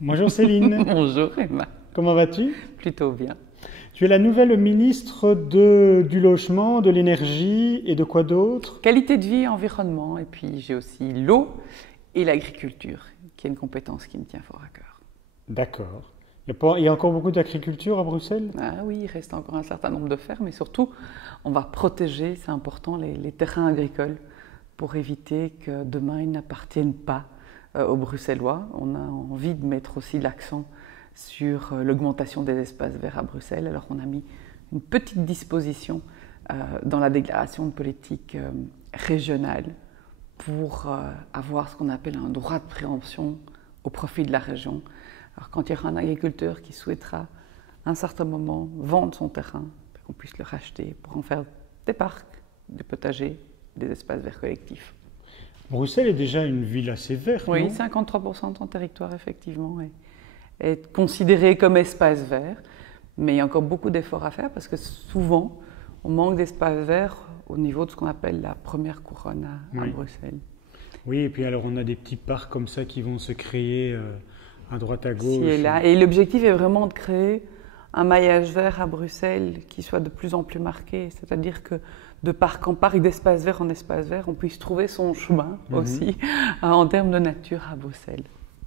Bonjour Céline. Bonjour Emma. Comment vas-tu? Plutôt bien. Tu es la nouvelle ministre du logement, de l'énergie et de quoi d'autre? Qualité de vie et environnement. Et puis j'ai aussi l'eau et l'agriculture, qui est une compétence qui me tient fort à cœur. D'accord. Il y a encore beaucoup d'agriculture à Bruxelles? Ah oui, il reste encore un certain nombre de fermes, mais surtout, on va protéger, c'est important, les terrains agricoles pour éviter que demain ils n'appartiennent pas aux Bruxellois. On a envie de mettre aussi l'accent sur l'augmentation des espaces verts à Bruxelles. Alors on a mis une petite disposition dans la déclaration de politique régionale pour avoir ce qu'on appelle un droit de préemption au profit de la région. Alors quand il y aura un agriculteur qui souhaitera à un certain moment vendre son terrain, qu'on puisse le racheter pour en faire des parcs, des potagers, des espaces verts collectifs. Bruxelles est déjà une ville assez verte, oui, non? 53% de son territoire, effectivement, est considéré comme espace vert. Mais il y a encore beaucoup d'efforts à faire parce que souvent, on manque d'espace vert au niveau de ce qu'on appelle la première couronne à Bruxelles. Oui, et puis alors on a des petits parcs comme ça qui vont se créer à droite à gauche. Ici et là. Et l'objectif est vraiment de créer un maillage vert à Bruxelles qui soit de plus en plus marqué. C'est-à-dire que de parc en parc, d'espace vert en espace vert, on puisse trouver son chemin aussi en termes de nature à Bruxelles.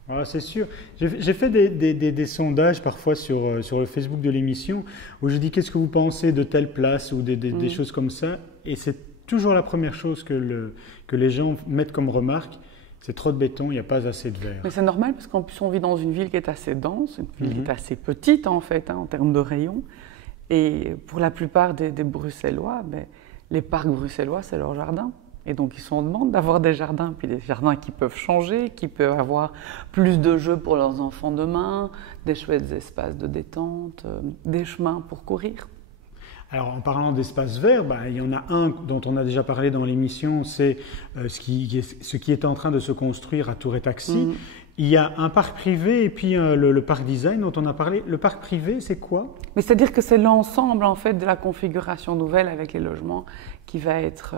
Ah, c'est sûr. J'ai fait des sondages parfois sur le Facebook de l'émission où je dis qu'est-ce que vous pensez de telle place ou des choses comme ça. Et c'est toujours la première chose que les gens mettent comme remarque. C'est trop de béton, il n'y a pas assez de verre. Mais c'est normal parce qu'en plus on vit dans une ville qui est assez dense, une ville qui est assez petite en fait, en termes de rayons. Et pour la plupart des Bruxellois, les parcs bruxellois, c'est leur jardin. Et donc ils sont en demande d'avoir des jardins, puis des jardins qui peuvent changer, qui peuvent avoir plus de jeux pour leurs enfants demain, des chouettes espaces de détente, des chemins pour courir. Alors en parlant d'espace vert, il y en a un dont on a déjà parlé dans l'émission, c'est ce qui est en train de se construire à Tour et Taxi. Il y a un parc privé et puis le parc design dont on a parlé. Le parc privé, c'est quoi? Mais c'est-à-dire que c'est l'ensemble en fait de la configuration nouvelle avec les logements qui va être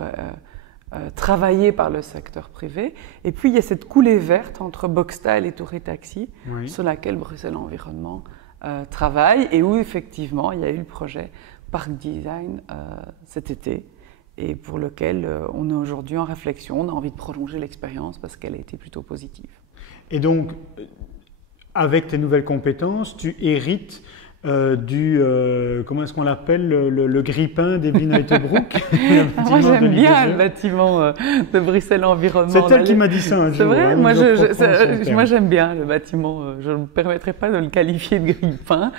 travaillé par le secteur privé. Et puis il y a cette coulée verte entre Boxtel et Tour et Taxi sur laquelle Bruxelles Environnement travaille et où effectivement il y a eu le projet Parc Design cet été et pour lequel on est aujourd'hui en réflexion. On a envie de prolonger l'expérience parce qu'elle a été plutôt positive. Et donc, avec tes nouvelles compétences, tu hérites comment est-ce qu'on l'appelle, le grippin d'Evelyne-Uytebroek? Moi j'aime bien le bâtiment de Bruxelles Environnement. C'est elle qui m'a dit ça un jour. C'est vrai, hein, moi j'aime bien le bâtiment. Je ne me permettrai pas de le qualifier de grippin.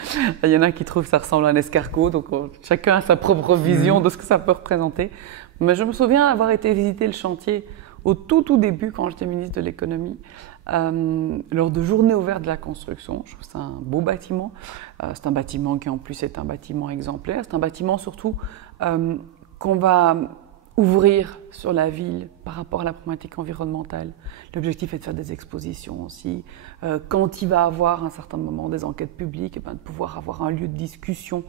Il y en a qui trouvent que ça ressemble à un escargot, donc chacun a sa propre vision de ce que ça peut représenter. Mais je me souviens avoir été visiter le chantier au tout début quand j'étais ministre de l'économie. Lors de journées ouvertes de la construction. Je trouve que c'est un beau bâtiment. C'est un bâtiment qui en plus est un bâtiment exemplaire. C'est un bâtiment surtout qu'on va ouvrir sur la ville par rapport à la problématique environnementale. L'objectif est de faire des expositions aussi. Quand il va y avoir à un certain moment des enquêtes publiques, de pouvoir avoir un lieu de discussion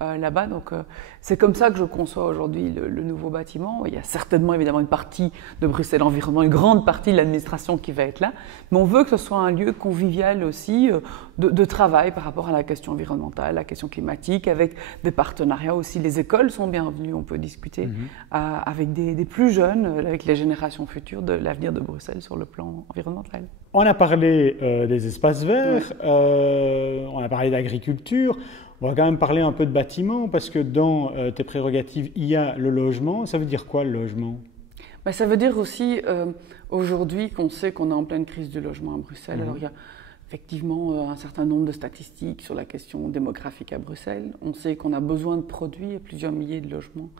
là-bas. Donc c'est comme ça que je conçois aujourd'hui le nouveau bâtiment. Il y a certainement évidemment une partie de Bruxelles Environnement, une grande partie de l'administration qui va être là. Mais on veut que ce soit un lieu convivial aussi de travail par rapport à la question environnementale, la question climatique, avec des partenariats aussi. Les écoles sont bienvenues, on peut discuter avec des plus jeunes, avec les générations futures de l'avenir de Bruxelles sur le plan environnemental. On a parlé des espaces verts, on a parlé d'agriculture. On va quand même parler un peu de bâtiments parce que dans tes prérogatives, il y a le logement. Ça veut dire quoi le logement? Ça veut dire aussi aujourd'hui qu'on sait qu'on est en pleine crise du logement à Bruxelles. Alors il y a effectivement un certain nombre de statistiques sur la question démographique à Bruxelles. On sait qu'on a besoin de produire plusieurs milliers de logements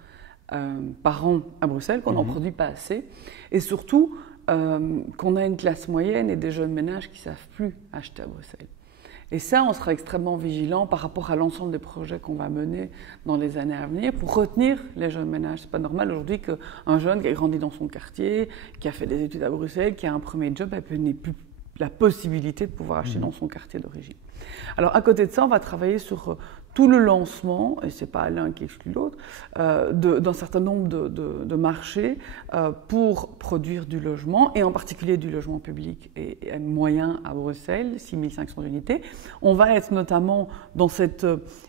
par an à Bruxelles, qu'on n'en produit pas assez. Et surtout qu'on a une classe moyenne et des jeunes ménages qui ne savent plus acheter à Bruxelles. Et ça, on sera extrêmement vigilant par rapport à l'ensemble des projets qu'on va mener dans les années à venir pour retenir les jeunes ménages. C'est pas normal aujourd'hui qu'un jeune qui a grandi dans son quartier, qui a fait des études à Bruxelles, qui a un premier job, n'ait plus la possibilité de pouvoir acheter dans son quartier d'origine. Alors à côté de ça, on va travailler sur tout le lancement, et ce n'est pas l'un qui exclut l'autre, d'un certain nombre de marchés pour produire du logement, et en particulier du logement public et moyen à Bruxelles, 6500 unités. On va être notamment dans cette,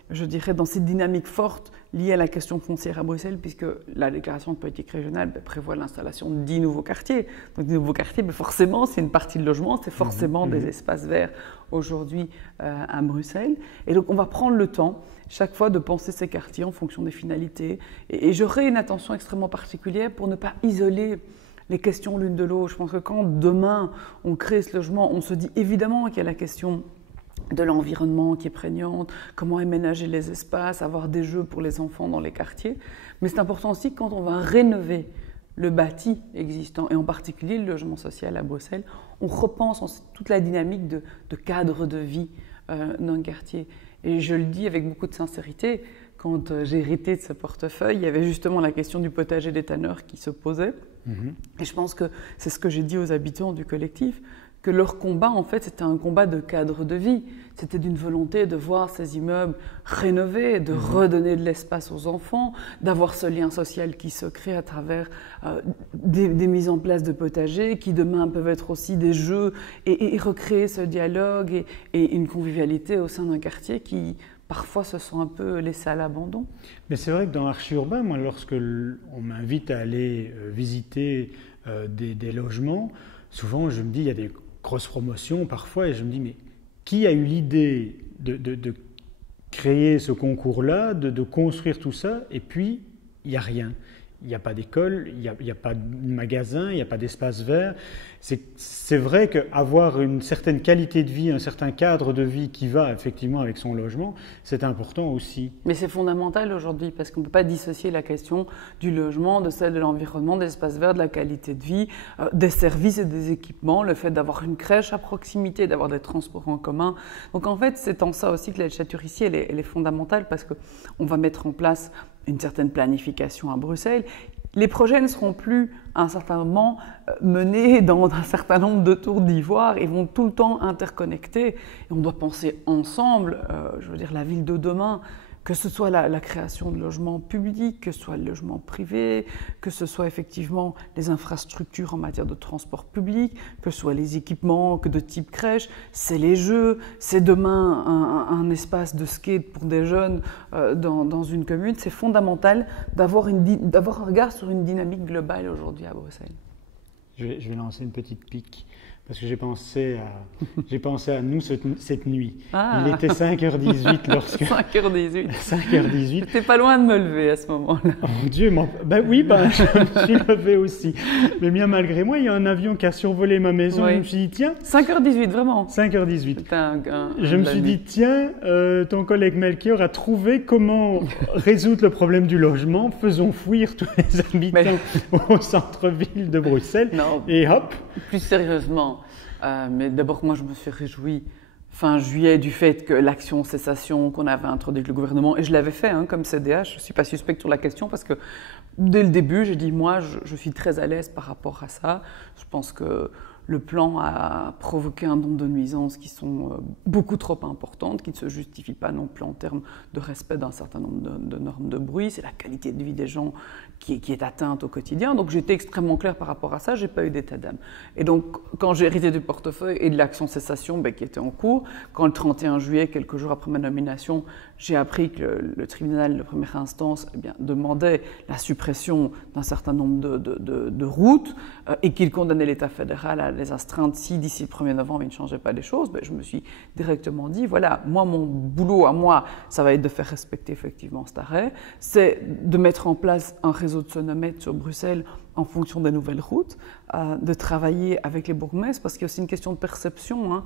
je dirais, dans cette dynamique forte liée à la question foncière à Bruxelles, puisque la déclaration de politique régionale prévoit l'installation de 10 nouveaux quartiers. Donc 10 nouveaux quartiers, forcément, c'est une partie de logement, c'est forcément des espaces verts aujourd'hui à Bruxelles. Et donc on va prendre le temps chaque fois de penser ces quartiers en fonction des finalités. Et j'aurai une attention extrêmement particulière pour ne pas isoler les questions l'une de l'autre. Je pense que quand demain on crée ce logement, on se dit évidemment qu'il y a la question de l'environnement qui est prégnante, comment aménager les espaces, avoir des jeux pour les enfants dans les quartiers. Mais c'est important aussi que quand on va rénover le bâti existant, et en particulier le logement social à Bruxelles, on repense toute la dynamique de cadre de vie d'un quartier. Et je le dis avec beaucoup de sincérité, quand j'ai hérité de ce portefeuille, il y avait justement la question du potager des tanneurs qui se posait. Et je pense que c'est ce que j'ai dit aux habitants du collectif, que leur combat, en fait, c'était un combat de cadre de vie. C'était d'une volonté de voir ces immeubles rénovés, de redonner de l'espace aux enfants, d'avoir ce lien social qui se crée à travers des mises en place de potagers, qui demain peuvent être aussi des jeux, et recréer ce dialogue et une convivialité au sein d'un quartier qui parfois se sont un peu laissés à l'abandon. Mais c'est vrai que dans Archi-Urbain, moi, lorsque on m'invite à aller visiter des logements, souvent je me dis, il y a des grosses promotions parfois, et je me dis, mais qui a eu l'idée de créer ce concours-là, de construire tout ça, et puis il n'y a rien. Il n'y a pas d'école, il n'y a pas de magasin, il n'y a pas d'espace vert. C'est vrai qu'avoir une certaine qualité de vie, un certain cadre de vie qui va effectivement avec son logement, c'est important aussi. Mais c'est fondamental aujourd'hui parce qu'on ne peut pas dissocier la question du logement de celle de l'environnement, des espaces verts, de la qualité de vie, des services et des équipements, le fait d'avoir une crèche à proximité, d'avoir des transports en commun. Donc en fait, c'est en ça aussi que la législature ici, elle est fondamentale parce qu'on va mettre en place une certaine planification à Bruxelles. Les projets ne seront plus à un certain moment menés dans un certain nombre de tours d'ivoire, ils vont tout le temps interconnecter. Et on doit penser ensemble, je veux dire, la ville de demain, que ce soit la création de logements publics, que ce soit le logement privé, que ce soit effectivement les infrastructures en matière de transport public, que ce soit les équipements de type crèche, c'est les jeux, c'est demain un espace de skate pour des jeunes dans une commune. C'est fondamental d'avoir un regard sur une dynamique globale aujourd'hui à Bruxelles. Je vais lancer une petite pique. Parce que j'ai pensé à nous cette nuit. Ah. Il était 5h18 lorsque... 5h18. 5h18. J'étais pas loin de me lever à ce moment-là. Oh mon Dieu, ben oui, je me suis levé aussi. Mais bien malgré moi, il y a un avion qui a survolé ma maison. Oui. Je me suis dit, tiens... 5h18, vraiment. 5h18. Je me suis dit, tiens, ton collègue Melchior a trouvé comment résoudre le problème du logement. Faisons fuir tous les habitants au centre-ville de Bruxelles. Non. Et hop. Plus sérieusement. Mais d'abord, moi, je me suis réjouie fin juillet du fait que l'action cessation qu'on avait introduite avec le gouvernement, et je l'avais fait comme CDH, je ne suis pas suspecte sur la question parce que dès le début, j'ai dit, moi, je suis très à l'aise par rapport à ça. Je pense que le plan a provoqué un nombre de nuisances qui sont beaucoup trop importantes, qui ne se justifient pas non plus en termes de respect d'un certain nombre de normes de bruit. C'est la qualité de vie des gens qui est atteinte au quotidien. Donc j'étais extrêmement claire par rapport à ça, je n'ai pas eu d'état d'âme. Et donc quand j'ai hérité du portefeuille et de l'action cessation qui était en cours, quand le 31 juillet, quelques jours après ma nomination, j'ai appris que le tribunal de première instance demandait la suppression d'un certain nombre de routes et qu'il condamnait l'État fédéral à les astreindre si d'ici le 1er novembre il ne changeait pas les choses, je me suis directement dit, voilà, moi mon boulot à moi, ça va être de faire respecter effectivement cet arrêt, c'est de mettre en place un réseau de sonomètres sur Bruxelles en fonction des nouvelles routes, de travailler avec les bourgmestres, parce qu'il y a aussi une question de perception.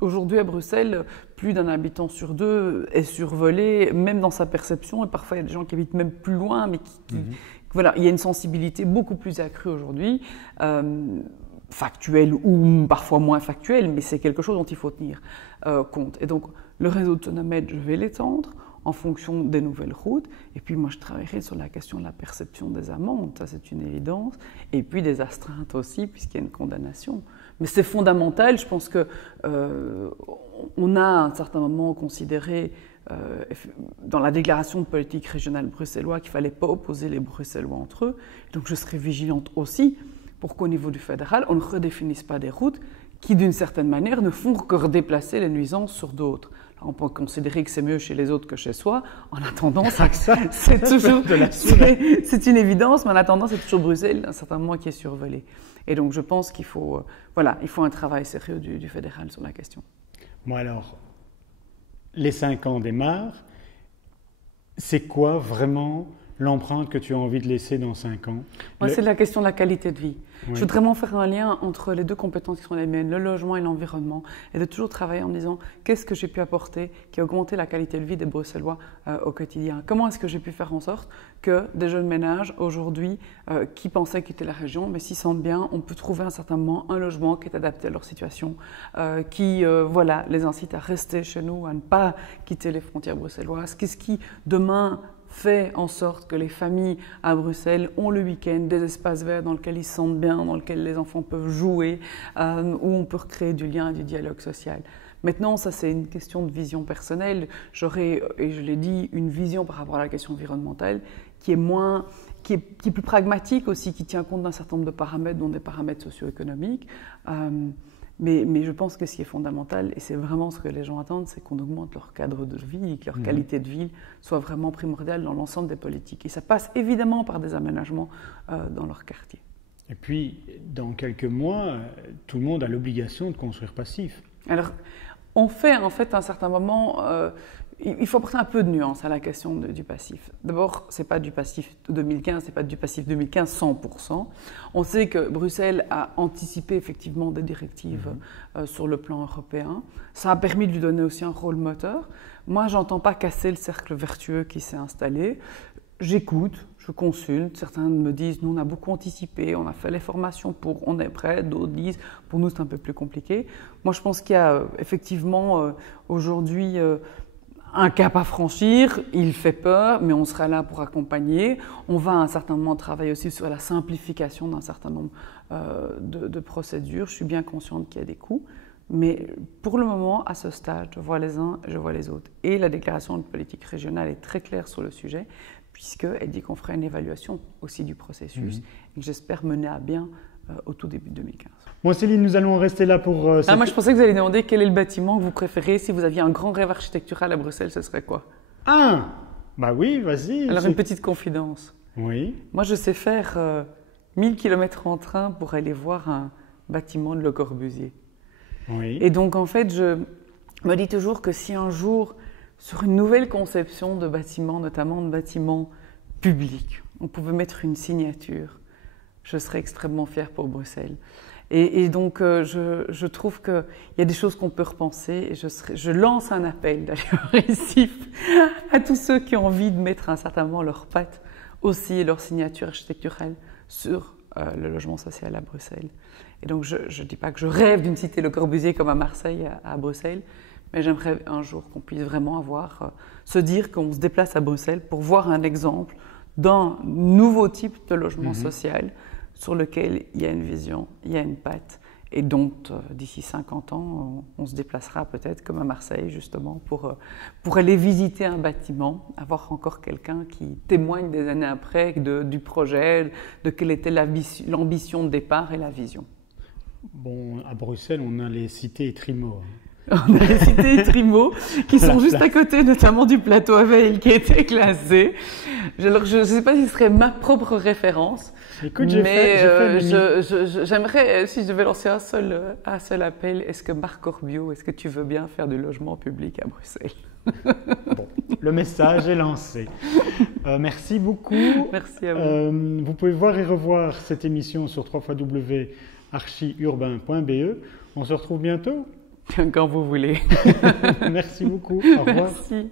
Aujourd'hui à Bruxelles, plus d'un habitant sur deux est survolé, même dans sa perception, et parfois il y a des gens qui habitent même plus loin, mais voilà, il y a une sensibilité beaucoup plus accrue aujourd'hui, factuelle ou parfois moins factuelle, mais c'est quelque chose dont il faut tenir compte. Et donc le réseau de sonomètres, je vais l'étendre en fonction des nouvelles routes. Et puis moi, je travaillerai sur la question de la perception des amendes, ça c'est une évidence. Et puis des astreintes aussi, puisqu'il y a une condamnation. Mais c'est fondamental. Je pense que on a à un certain moment considéré dans la déclaration de politique régionale bruxelloise qu'il ne fallait pas opposer les Bruxellois entre eux. Donc je serai vigilante aussi pour qu'au niveau du fédéral, on ne redéfinisse pas des routes qui, d'une certaine manière, ne font que redéplacer les nuisances sur d'autres. On peut considérer que c'est mieux chez les autres que chez soi. En attendant, c'est toujours, c'est une évidence, mais en attendant, c'est toujours Bruxelles, à un certain moment, qui est survolé. Et donc, je pense qu'il faut, il faut un travail sérieux du fédéral sur la question. Bon alors, les 5 ans démarrent. C'est quoi vraiment l'empreinte que tu as envie de laisser dans 5 ans? Moi, c'est la question de la qualité de vie. Oui. Je veux vraiment faire un lien entre les deux compétences qui sont les miennes, le logement et l'environnement, et de toujours travailler en me disant qu'est-ce que j'ai pu apporter qui a augmenté la qualité de vie des Bruxellois au quotidien. Comment est-ce que j'ai pu faire en sorte que des jeunes ménages aujourd'hui qui pensaient quitter la région, mais s'y sentent bien, on peut trouver à un certain moment un logement qui est adapté à leur situation, qui les incite à rester chez nous, à ne pas quitter les frontières bruxelloises. Qu'est-ce qui demain fait en sorte que les familles à Bruxelles ont le week-end des espaces verts dans lesquels ils se sentent bien, dans lesquels les enfants peuvent jouer, où on peut recréer du lien et du dialogue social. Maintenant, ça c'est une question de vision personnelle. J'aurais, et je l'ai dit, une vision par rapport à la question environnementale qui est plus pragmatique aussi, qui tient compte d'un certain nombre de paramètres, dont des paramètres socio-économiques. Mais je pense que ce qui est fondamental, et c'est vraiment ce que les gens attendent, c'est qu'on augmente leur cadre de vie, que leur qualité de vie soit vraiment primordiale dans l'ensemble des politiques. Et ça passe évidemment par des aménagements dans leur quartier. Et puis, dans quelques mois, tout le monde a l'obligation de construire passif. Alors, on fait en fait à un certain moment... il faut apporter un peu de nuance à la question du passif. D'abord, ce n'est pas du passif 2015, ce n'est pas du passif 2015 100%. On sait que Bruxelles a anticipé effectivement des directives sur le plan européen. Ça a permis de lui donner aussi un rôle moteur. Moi, je n'entends pas casser le cercle vertueux qui s'est installé. J'écoute, je consulte. Certains me disent, nous, on a beaucoup anticipé, on a fait les formations pour, on est prêt. D'autres disent, pour nous, c'est un peu plus compliqué. Moi, je pense qu'il y a effectivement aujourd'hui... un cap à franchir, il fait peur, mais on sera là pour accompagner. On va à un certain moment travailler aussi sur la simplification d'un certain nombre de procédures. Je suis bien consciente qu'il y a des coûts, mais pour le moment, à ce stade, je vois les uns et je vois les autres. Et la déclaration de politique régionale est très claire sur le sujet, puisqu'elle dit qu'on fera une évaluation aussi du processus et que j'espère mener à bien au tout début de 2015. Bon Céline, nous allons rester là pour... moi je pensais que vous alliez demander quel est le bâtiment que vous préférez. Si vous aviez un grand rêve architectural à Bruxelles, ce serait quoi? Bah oui, vas-y. Alors une petite confidence. Oui. Moi je sais faire 1000 km en train pour aller voir un bâtiment de Le Corbusier. Oui. Et donc en fait je me dis toujours que si un jour, sur une nouvelle conception de bâtiments, notamment de bâtiments publics, on pouvait mettre une signature, je serais extrêmement fière pour Bruxelles. Et donc, je trouve qu'il y a des choses qu'on peut repenser. Et je lance un appel, d'ailleurs, ici, à tous ceux qui ont envie de mettre à un certain moment leurs pattes aussi et leur signature architecturale sur le logement social à Bruxelles. Et donc, je ne dis pas que je rêve d'une cité Le Corbusier comme à Marseille, à Bruxelles, mais j'aimerais un jour qu'on puisse vraiment se dire qu'on se déplace à Bruxelles pour voir un exemple d'un nouveau type de logement social sur lequel il y a une vision, il y a une patte, et dont d'ici 50 ans, on se déplacera peut-être comme à Marseille, justement, pour aller visiter un bâtiment, avoir encore quelqu'un qui témoigne des années après du projet, de quelle était l'ambition de départ et la vision. Bon, à Bruxelles, on a les cités Etrimo. On a les cités Etrimo qui sont juste à côté, notamment du plateau à Veil qui a été classé. Alors, je ne sais pas si ce serait ma propre référence. Écoute, j'aimerais, si je devais lancer un seul appel, est-ce que Marc Corbiot, est-ce que tu veux bien faire du logement public à Bruxelles? Bon, le message est lancé. Merci beaucoup. Merci à vous. Vous pouvez voir et revoir cette émission sur www.archiurbain.be. On se retrouve bientôt. Quand vous voulez. Merci beaucoup. Au revoir. Merci.